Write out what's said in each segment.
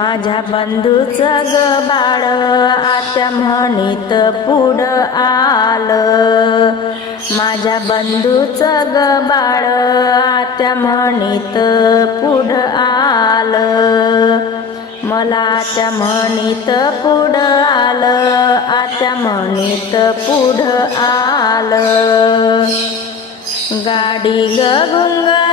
माझ्या बंधूचं ग बाळ आत्या म्हणीत पुढं आलं. माझ्या बंधूचं ग बाळ आत्या म्हणीत पुढं आलं. मला आत्या म्हणीत पुढं आलं आत्या म्हणीत पुढं आलं. गाडी गुंगा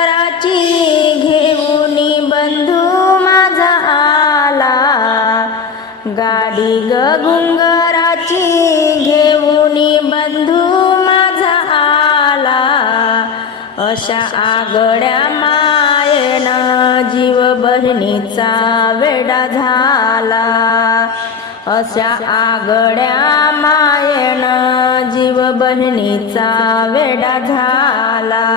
अशा आगड्या मायेनं जीव बहिणीचा वेडा झाला. अशा आगड्या मायेनं जीव बहिणीचा वेडा झाला.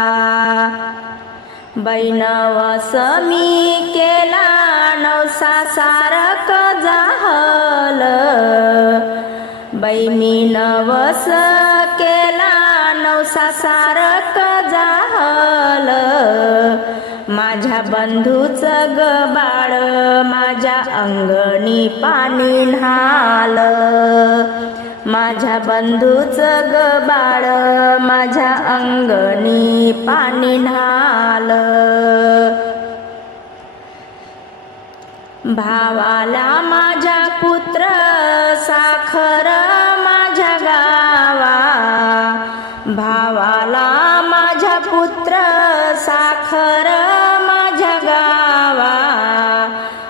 बैनवस मी केला नवसा सारक जाहल. बैमी नवस केला नवसा सारक जाहल. माझ्या बंधूच ग बाळ माझ्या अंगणी पाणी न्हाल. माझ्या बंधूच ग बाळ माझ्या अंगणी पाणी न्हाल. भावाला माझ्या पुत्र साखर घर माझ्या गावा.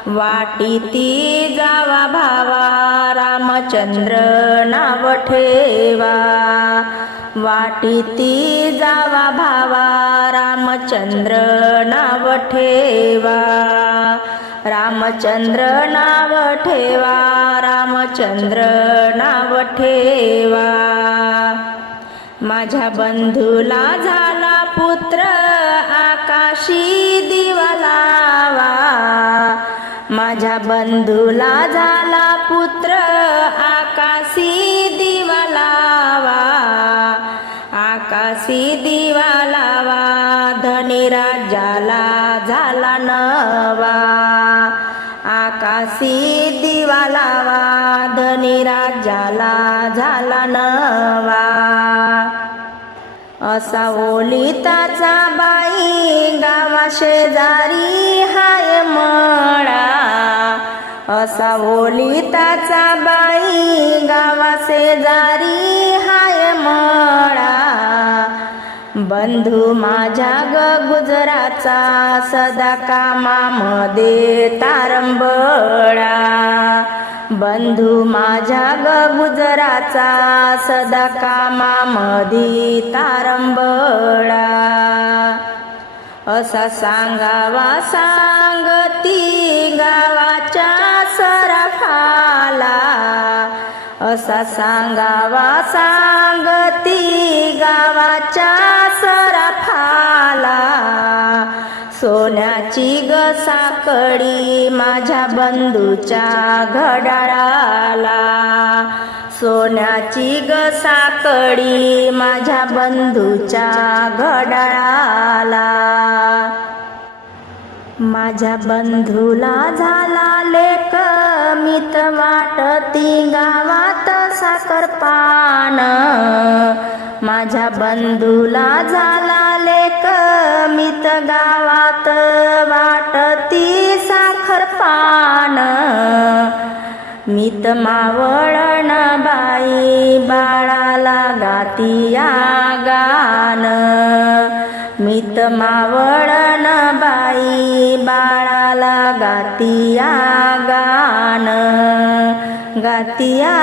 वाटी ती जावा भावा. रामचंद्र नाव ठेवा. वाटी ती जावा भावा. रामचंद्र नाव ठेवा. रामचंद्र नाव ठेवा. रामचंद्र नाव ठेवा. माझ्या बंधूला झाला पुत्र माझ्या बंधूला झाला पुत्र आकाशी दिवा लावा. आकाशी दिवा लावा धनी राजाला झाला नवा. आकाशी दिवा लावा धनी राजाला झाला नवा. असा ओलिताचा बाई गावा शेजारी हाय मळा. असा ओलिताचा बाई गावा शेजारी हाय मळा. बंधू माझ्या ग गुजराचा सदा कामामध्ये तारंबळा. बंधू माझ्या ग गुजराचा सदा कामामध्ये तारंबळा. असा सांगावा सांगती गावाच्या असा सांगावा सांगती गावाच्या सराफाला. सोन्याची ग साकडी माझ्या बंधूच्या घडाराला सोन्याची ग साकडी माझ्या बंधूच्या घडाराला माझ्या बंधूला झाला लेक मित वाटती गावात साखरपान माझ्या बंधूला झाला लेक मित गावात वाटती साखरपान मित मावळ मित मावळन बाई बाळाला गातिया गान गातिया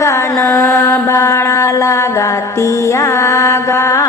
गान बाळाला गातिया गान